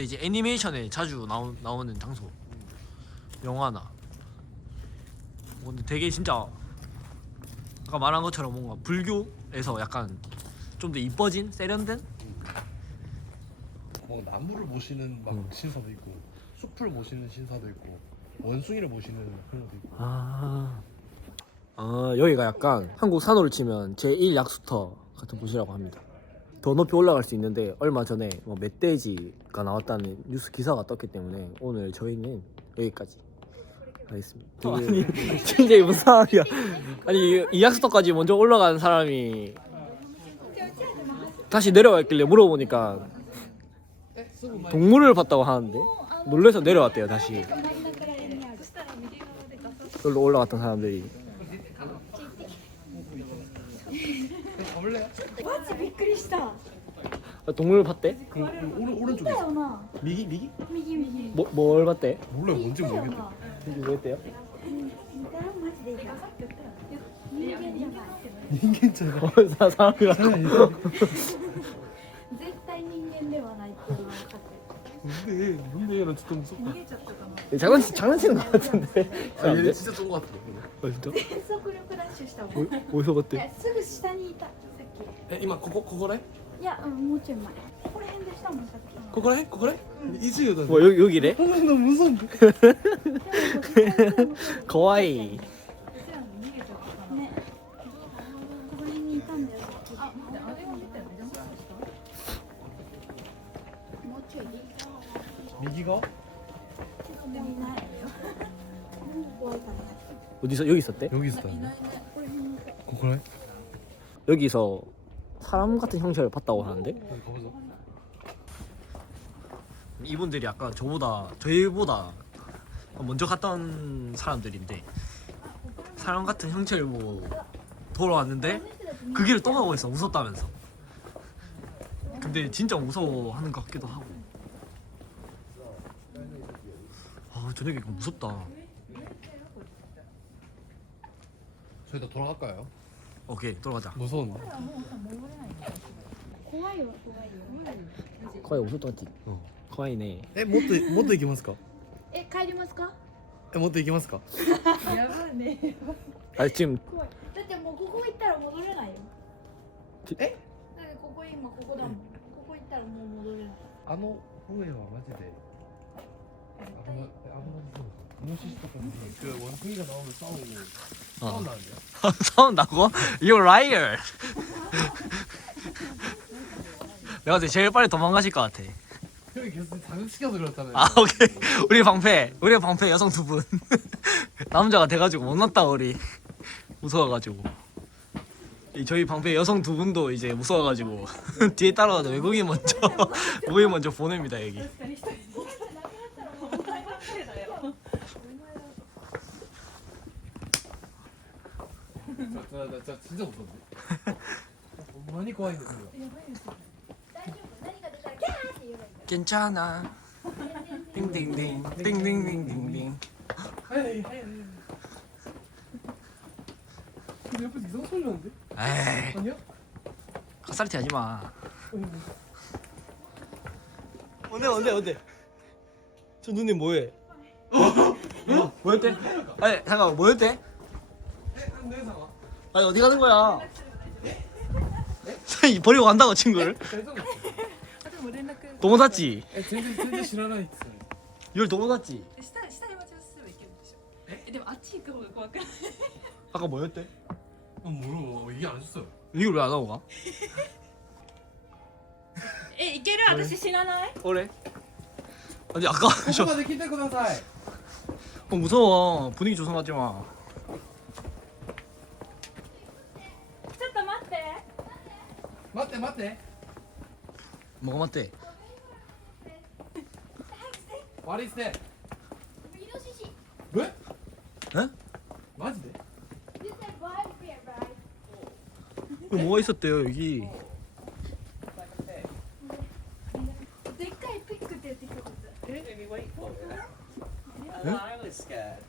근데 이제 애니메이션에 자주 나오, 나오는 장소. 영화나. 뭐 근데 되게 진짜 아까 말한 것처럼 뭔가 불교에서 약간 좀 더 이뻐진 세련된? 뭐 나무를 모시는 막 음. 신사도 있고 숲을 모시는 신사도 있고 원숭이를 모시는 그런 것도 있고. 아, 아 여기가 약간 한국 산호를 치면 제1 약수터 같은 곳이라고 합니다. 더 높이 올라갈 수 있는데 얼마 전에 뭐 멧돼지가 나왔다는 뉴스 기사가 떴기 때문에 오늘 저희는 여기까지 하겠습니다. 아니 진짜 이게 무슨 상황이야? 아니 이- 이 약수터까지 먼저 올라간 사람이 다시 내려왔길래 물어보니까 동물을 봤다고 하는데 놀래서 내려왔대요 다시. 여기로 올라갔던 사람들이 マジびっくりした。 아, 동물을 봤대? 그 오른 오른쪽에 だ 있어 よな。 미기 미기 右右。 뭐, 뭘 봤대? 몰라 뭔지 모르겠다 뭐 했대요? だよマジでいいよ。人間じゃない。 닌겐잖아 어, 사, 사람이라고 絶対人間ではないっていうのが分かってる。 근데 근데 얘는 진짜 무섭다 장난치, 장난치는 것 같은데 아 얘는 진짜 좋은 것 같아 아 진짜? 全速力ダッシュしたもん。 어, 어디서 봤대? えすぐ下にいた。 さっ 에 이마 코코 코코래 き。いや、うん、もうちょい前。ここら辺でしたもん、さっき。 코코래 코코래 이즈요다 뭐 여기, 여기래? 어, 너무 무서운데 でもこっちから来たら거와이 ね。ここら辺にいたんだよ、さっき。あ、あれを見たよ。もうちょい。 미기가 でもいない。怖いから。 어디서 여기 있었대? 여기 있었다는데 코코래 여기서 사람 같은 형체를 봤다고 하는데? 이분들이 아까 저보다 저희보다 먼저 갔던 사람들인데 사람 같은 형체를 보고 돌아왔는데 그 길을 또 가고 있어 무섭다면서. 근데 진짜 무서워하는 것 같기도 하고. 아 저녁에 이거 무섭다. 저희 다 돌아갈까요? 오케이 돌아가자 무서운데 怖いわ、怖いよ。 거의 무섭다 같지? 어 거의네 에もっともっと行きますかえ、帰りますか。えもっと行きますかやばいね。 아 지금 怖い。だってもうここ行ったら戻れないよ。えだってここ今ここだもん。ここ行ったらもう戻れない。あの船はマジで危な危なそうイノシシとかに그 원숭이가 나오면 싸우고 싸운다는데요? 싸운다고? You're liar. 내가 봤을 때 제일 빨리 도망가실 것 같아. 형이 계속 자극시켜서 그렇다면 아 오케이. 우리 방패. 우리 방패 여성 두 분. 남자가 돼가지고 못 났다 우리. 무서워가지고. 이 저희 방패 여성 두 분도 이제 무서워가지고. 뒤에 따라가서 외국인 먼저 외국인 먼저 보냅니다 여기 나, 나, 진짜 무섭네. 어, 많이 꼬아있는 거야. 괜찮아. 띵띵띵 띵띵띵띵띵. 에이, 에이. 근데 옆에서 이상한 소리 나는데? 에이, 아니야? 헛살티 하지 마. 아니, 뭐. 언데 언데 언데 저 누님 뭐해? 어? 어? 뭐였대? 아니 잠깐 만 뭐였대? 네, 내상아. 아니 어디 가는 거야? 이 버리고 간다고 친구를? 도모다치 에全然全然知らないっすね 이걸 도모다치 下下に待ち合わせすればいけるんでしょえでもあっち行く方が怖くない 아까 뭐였대? 아 모르고 얘기 안 해줬어요 이걸 왜 안 하고 가? え行ける私知らない 그래 아니 아까 저 ここまで来てください 어, 무서워 분위기 조성하지 마 待って待って 뭐가 맞대? What is that? イノシシ。 왜? 에? 마지 돼? This is wild bear, right? 어, 뭐가 있었대요 여기 でっかいピックって言ってきたこと。 Maybe wait for it. I was scared.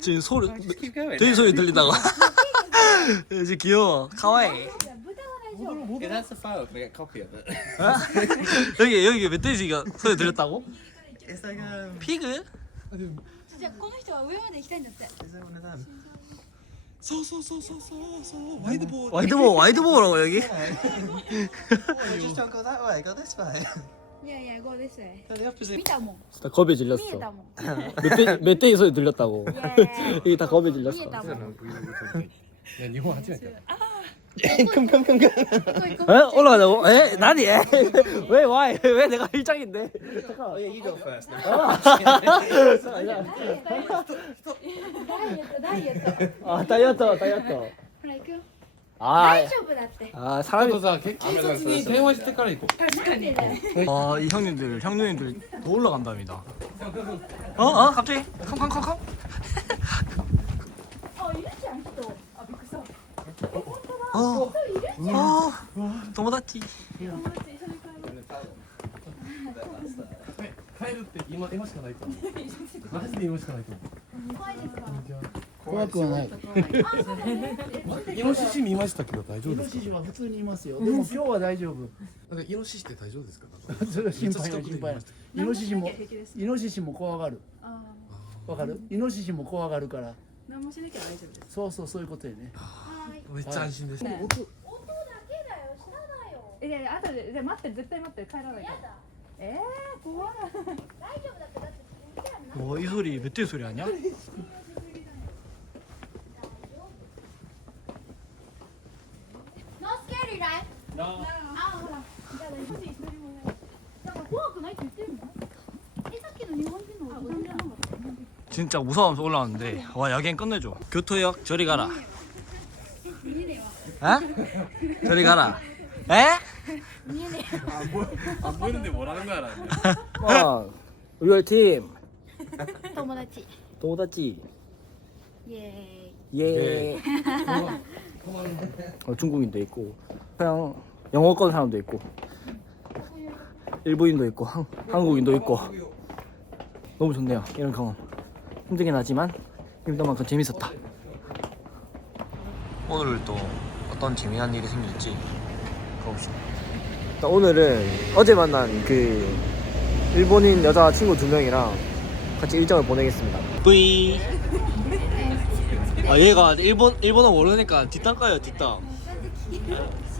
지금 소리 Keep going. 돼지 소리 들리다가 이제 귀여워 카와이 豚は大丈夫 Yeah, that's the photo. Can we get a copy of it? 여기 여기 멧돼지가 소리 들렸다고? It's like um. 피그? じゃあこの人は上まで行きたいんだって Is it one of them? そうそうそうそうそうそうワイドボード 와이드보 와이드보라고 여기? Oh, just don't go that way. Go this way. いやいやゴーですね Go the opposite. 見たもん 다 겁에 見え 질렸어 たもん 멧돼지, 멧돼지 소리 들렸다고 イエーイ 이게 다 겁에 見え 질렸어 たもんいや日本初めて come, come, come, come. 行こう行こう 에? 올라가자고? 에? 나니? 에? 왜 와? 왜 내가 1장인데? Oh yeah, you go first. Then. ダイエットダイエット 아 다이어트 다이어트 ほら行くよ 아, 大丈夫だって 아 ちょっ 사람이 とさけ警察に電話してから行こう確かにね 아, 이 형님들, 형님들 더 올라간답니다. 어? 어? 갑자기? 컴컴컴컴? あいるじゃん人あびっくりした 어, 人いるじゃん 어, 도모다치. 友達と一緒に帰ろう帰るって今今しかないと思うマジで今しかないと思怖いですか 怖くはない。あそうだねうイノシシ見ましたけど大丈夫イノですかシシは普通にいますよ。でも今日は大丈夫。なんかイノシシって大丈夫ですかなんかそれは心配めっちゃ近くでや心配や見ました。イノシシも何もしなきゃ平気ですイノシシも怖がる。あわかる？イノシシも怖がるから。ー何もしなきゃ大丈夫ですそうそうそういうことやね。はいめっちゃ安心です音音だけだよ下だよいやいや後でじゃあ待って絶対待って帰らないからやだえー、怖い大丈夫だってだってうちらな 뭐, 이 소리 멧돼지 소리 아니야? No scary right? あほらじゃあマジ一人もないだから怖くないって言ってるのえさっきの日本人のおじさんじゃなかった 진짜 무서워서 올라왔는데 와 야경 끝내줘 교토역 저리 가라 見えねえわ 에? 저리 가라 에? 見えね 안 보이는데 뭐라는 거야 나는 어 리얼 팀 え友達 도모다치 イエ 예 어, 중국인도 있고 그냥 영어권 사람도 있고 일본인도 있고 한, 한국인도 있고. 너무 좋네요 이런 경험. 힘들긴 하지만 힘든 만큼 재밌었다. 오늘 또 어떤 재미난 일이 생길지 가봅시다. 일단 오늘은 어제 만난 그 일본인 여자 친구 두 명이랑 같이 일정을 보내겠습니다. 뿌이. 아 얘가 일본 일본어 모르니까 뒷담 까요 뒷담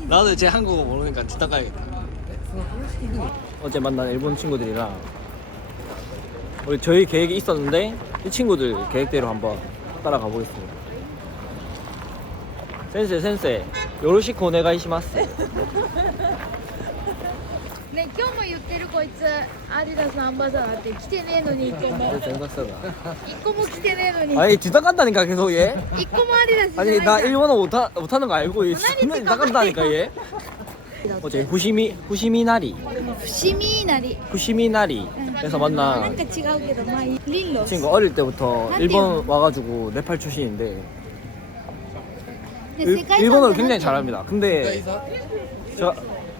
나도 제 한국어 모르니까 뒷담 까야겠다. 어제 만난 일본 친구들이랑 우리 저희 계획이 있었는데 이 친구들 계획대로 한번 따라가 보겠습니다. 센세 센세. 요로시코 오네가이시마스 ね今日も言ってるこいつアディダスアンバサダーって来てねえのに一個も 생각사가 一個も来てねえのに 아니 뒷담 깐다니까 계속 얘 一個もアディダスじゃない 아니 じ 나 ゃん 일본어 못하, 못하는 거 알고 얘 분명히 나간다니까 얘 어제 후시미 후시미나리 伏見稲荷 후시미나리에서 な 만난 んか違うけどまあいいリンロス 친구 어릴 때부터 한띠요. 일본 와가지고 네팔 출신인데 ね 일, 世界遺産 일본어를 って 굉장히 なんて 잘합니다. 근데 저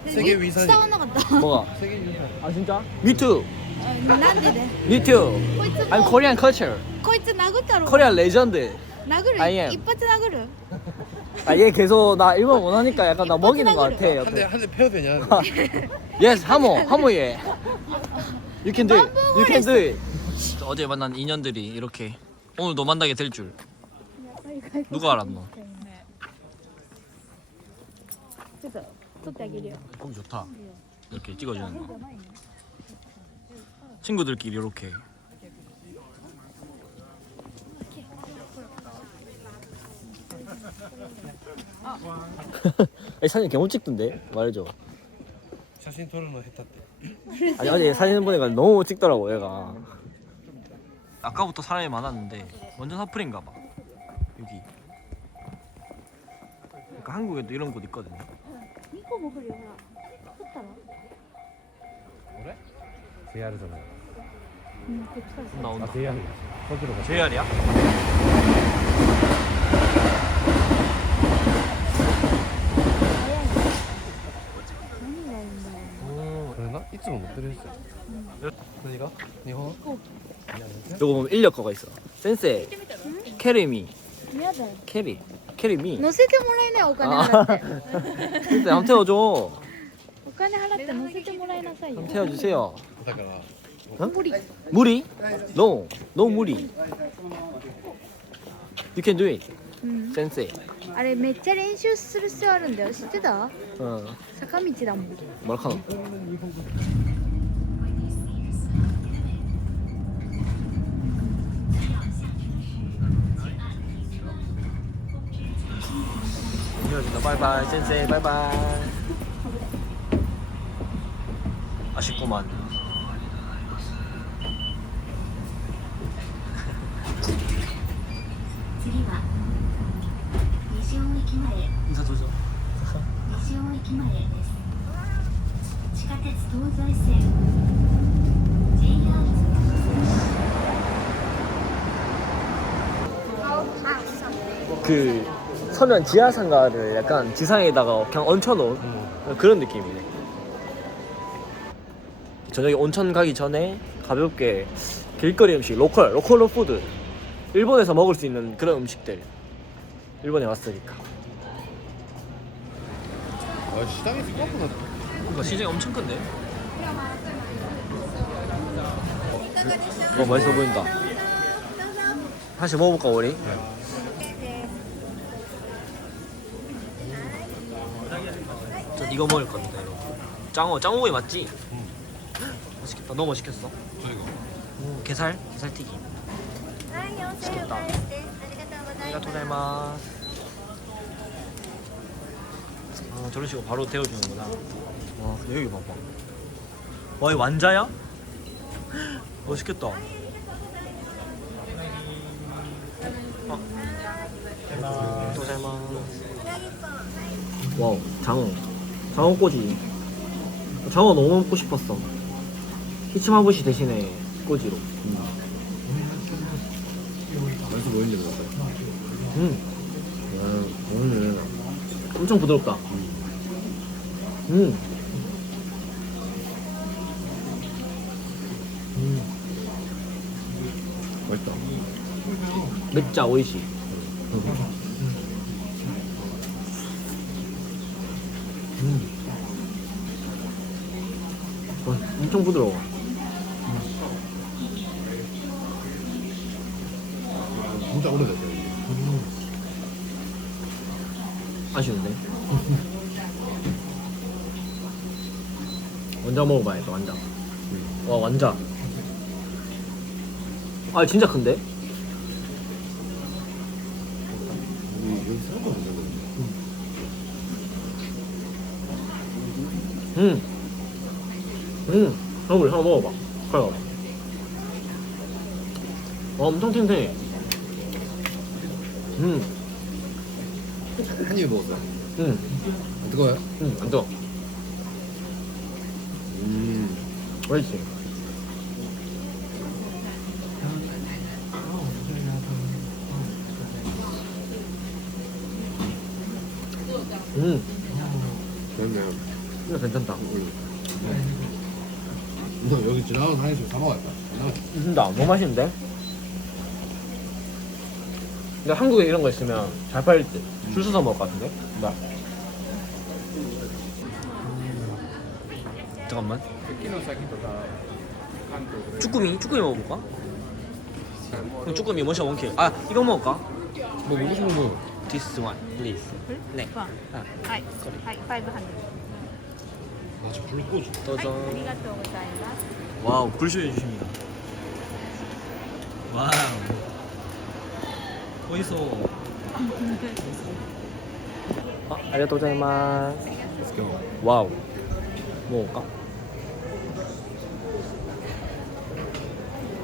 세계 위산이 伝わんなかった 뭐가? 아 진짜? 미투, なんでで 미투. こいつ I'm もう Korean culture, こいつ殴ったろ Korean legend. 殴る I am. 一発殴る 아 얘 계속 나 일본 원하니까 약간 나 먹이는 것 같아. 한대 옆에. 한 대 패도 되냐 Yes, 하모, 하모 얘. You can do it. You can do it. 어제 만난 인연들이 이렇게 오늘도 만나게 될 줄. 누가 알았노? ちょっと 取ってあげるよ 보기 좋다. 이렇게 찍어주는 거. 친구들끼리 이렇게. 아니, 사진 개못 찍던데 말해줘. 사진撮るの下手って 아니 어제 사진 보내가 너무 찍더라고 얘가. 아까부터 사람이 많았는데 완전 핫플인가 봐. 여기. 그러니까 한국에도 이런 곳 있거든요. 슈퍼 먹으려나? 샀잖아. 뭐래? JR잖아. 음, 그럼 나 온다. 아, JR이야. 거기로 가. JR이야? 음, 그러나? 이쯤은 못 들을 수 있어. 그러니까? 니호? 요거 보면 인력 거가 있어. 센세, 캐리미, 캐리. 캐리미. 乗せてもらえないお金払って 센세 한번 태워줘. お金払って乗せてもらいなさいよ 한번 태워주세요. だから 무리 무리? No. No 무리. You can do it. うん、 센세. あれめっちゃ練習する必要あるんだよ知ってた 어. 坂道だもん 뭐라카노? 알려준다. 바이바이, 센세이, 바이바이. 아쉽구만. 아, 그 서면 지하상가를 약간 지상에다가 그냥 얹혀놓은 그런 느낌이네. 저녁에 온천 가기 전에 가볍게 길거리 음식, 로컬, 로컬 푸드. 일본에서 먹을 수 있는 그런 음식들. 일본에 왔으니까. 아 시장이 생각보다 뭔가 시장이 엄청 큰데? 어, 맛있어 보인다. 다시 먹어볼까, 우리? 전 이거 먹을 겁니다, 여러분. 짱어, 짱어구이 맞지? 맛있겠다. 너무 맛있겠어. 저희가 오, 게살, 게살 튀김. 맛있겠다. 아리가토자이마스. 아, 저런 식으로 바로 데워주는구나. 와, 여기 봐봐. 와, 이 완자야? 맛있겠다. 어. 도자이마스. 와우, 장어. 장어 꼬지. 장어 너무 먹고 싶었어. 히치마부시 대신에 꼬지로. 맛있어 보이는데 먹어요 음. 와, 오늘 엄청 부드럽다. 음. 음. 맛있다 맵자 오이시. 엄청 부드러워. 진짜 오래됐어요 아쉬운데. 완자 먹어봐야겠다 완자. 와 완자. 아 진짜 큰데? 여기 생각보다 음. 음. 한번 우리 하나 먹어봐. 가져가봐. 어, 엄청 탱탱해. 음. 한 입에 먹었어요 음. 뜨거워요? 음. 안 뜨거. 음 맛있지? 음. 그렇네요 진짜 괜찮다. 너 여기 지나가는 사람이 다 먹어야겠다 진짜 너무 맛있는데? 근데 한국에 이런 거 있으면 잘 팔릴 듯. 줄 서서 먹을 것 같은데? 나. 잠깐만. 쭈꾸미? 쭈꾸미 먹어볼까? 그럼 쭈꾸미 모셔 원킬. 아, 이거 먹을까? 뭐 먹고 싶은 거 This one, please. 네. はいはい500 아, 저 불꽃. 도전. あ 맞아 불꽃 짜잔. 와우 불쇼 해주십니다. 와우. 어디서? 어, 아, 감사합니다. 와우. 뭐 먹을까?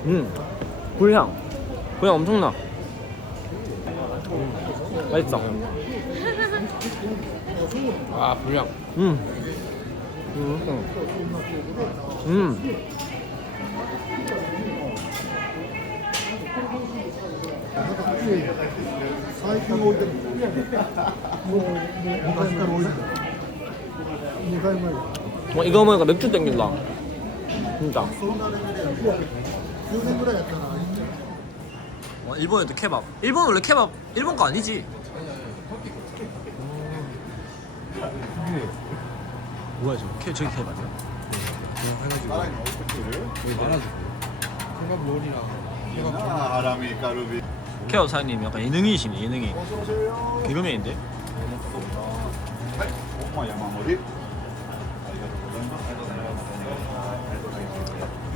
음, 굴향. 불향 엄청나. 음, 맛있어. 아 불향 음, 음. 음. 이거 먹으니까 맥주 땡긴다. 진짜. 와, 일본에도 케밥. 일본 원래 케밥 일본 거 아니지? 음. 뭐야 저거? 캐, 저기 캐 맞아요? 네, 그냥 해가지고. 여기 말아주고 생각 롤이랑 생각 아람이 까르비. 캐 여사님 약간 예능이시네 예능이. 어서오세요. 개그맨인데? 엄마 야마머리.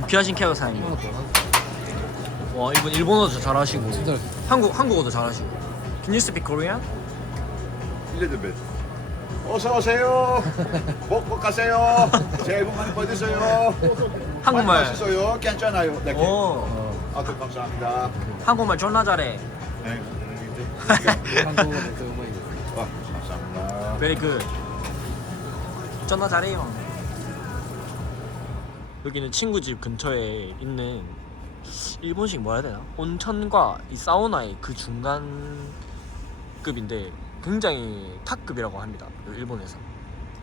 유쾌하신 캐 여사님. 와 이분 일본어도 잘하시고. 한국, 한국어도 잘하시고. Can you speak Korean? 일레드 베스 어서 오세요. 먹고 가세요. 새해 복 많이 받으세요. 한국말. 맛있어요. 괜찮아요. 네. 오. 아주 감사합니다. 한국말 존나 잘해. 네. 한국어도 또 많이 아, 감사합니다. Very good. 존나 잘해요. 여기는 친구 집 근처에 있는 일본식 뭐라 해야 되나? 온천과 이 사우나의 그 중간 급인데 굉장히 탑급이라고 합니다 일본에서.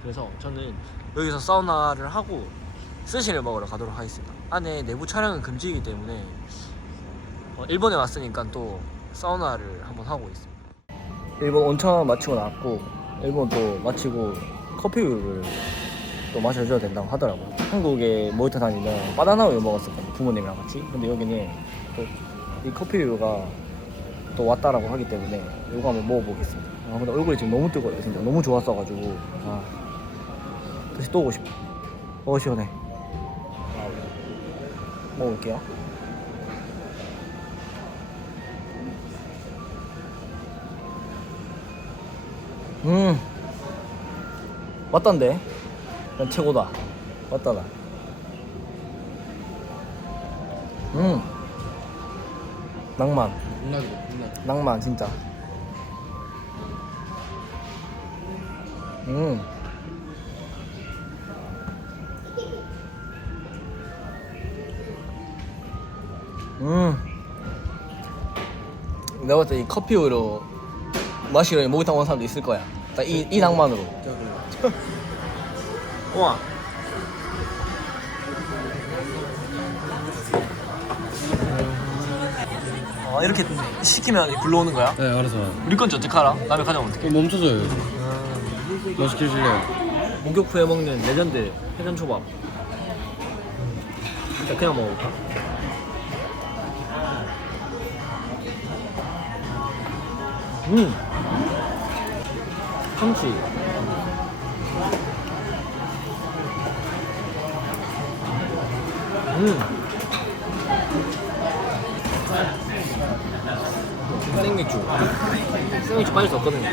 그래서 저는 여기서 사우나를 하고 스시를 먹으러 가도록 하겠습니다. 안에 내부 촬영은 금지이기 때문에 어, 일본에 왔으니까 또 사우나를 한번 하고 있습니다. 일본 온천 마치고 나왔고 일본 또 마치고 커피우유를 또 마셔줘야 된다고 하더라고 한국에 모히또 다니면 바나나 우유 먹었었거든 부모님이랑 같이. 근데 여기는 또 이 커피우유가 또 왔다라고 하기 때문에 이거 한번 먹어보겠습니다 아 근데 얼굴이 지금 너무 뜨거워요. 진짜 너무 좋았어가지고. 아. 다시 또 오고 싶어. 어 시원해. 먹어볼게요. 음. 왔단데? 난 최고다. 왔다다. 음. 낭만. 낭만 진짜 음 음. 내가 봤을 때 이 커피 우유로 마시러 목욕탕 오는 사람도 있을 거야. 딱 이, 이 낭만으로. 우와. 어, 이렇게 시키면 불러오는 거야? 네 알아서. 우리 건지 어떻게 알아? 남의 가져오면 어떡해? 그럼 멈춰줘요. 뭐 시키실래요? 목욕 후에 먹는 레전드 회전 초밥. 일단 그냥 먹어볼까? 음. 참치. 음. 생맥주. 생맥주 빠질 수 없거든요.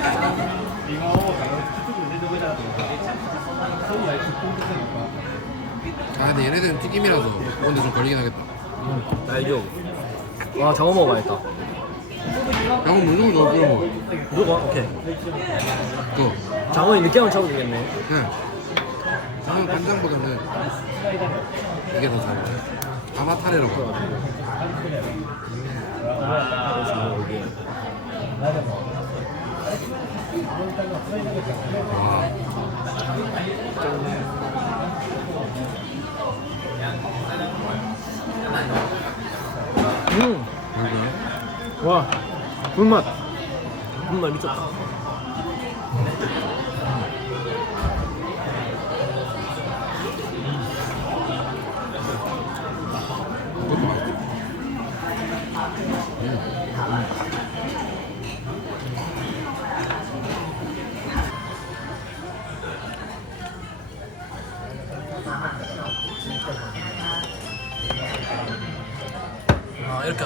아 근데 얘네들은 튀김이라서 오늘 좀 걸리긴 하겠다. 알죠? 와 저거 먹어야겠다 양은 무조건 저거 끓여 먹어. 무조건? 오케이 그거. 장어이 느끼하면 잡아도 되겠네 네. 저는 간장보다는 이게 더 잘. 먹어요. 아마타레로 먹어. 그래서 여기 음! 와 불맛 불맛 미쳤다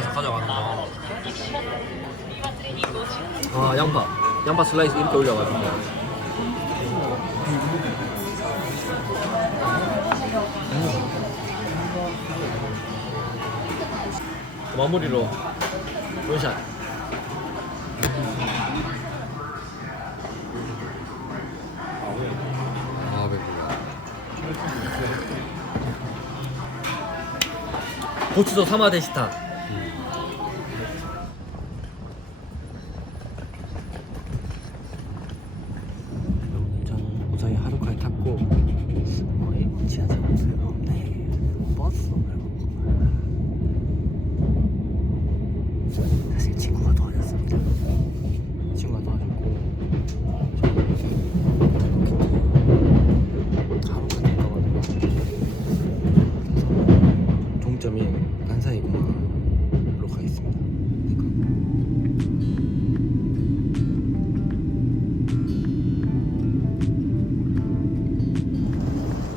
가져가는 거. 아 양파, 양파 슬라이스 이렇게 올려가지고. 마무리로 원샷. 아 배불러 고추도 사마대 시타. 1.1 안산이공항으로 가겠습니다.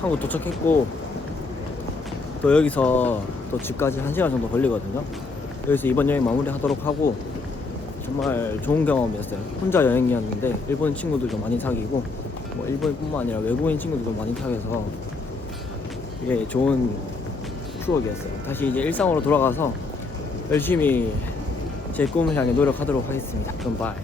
한국 도착했고 또 여기서 또 집까지 1시간 정도 걸리거든요. 여기서 이번 여행 마무리하도록 하고 정말 좋은 경험이었어요. 혼자 여행이었는데 일본 친구들도 많이 사귀고 뭐 일본뿐만 아니라 외국인 친구들도 많이 사귀어서 이게 좋은 추억이었어요. 다시 이제 일상으로 돌아가서 열심히 제 꿈을 향해 노력하도록 하겠습니다. 그럼 바이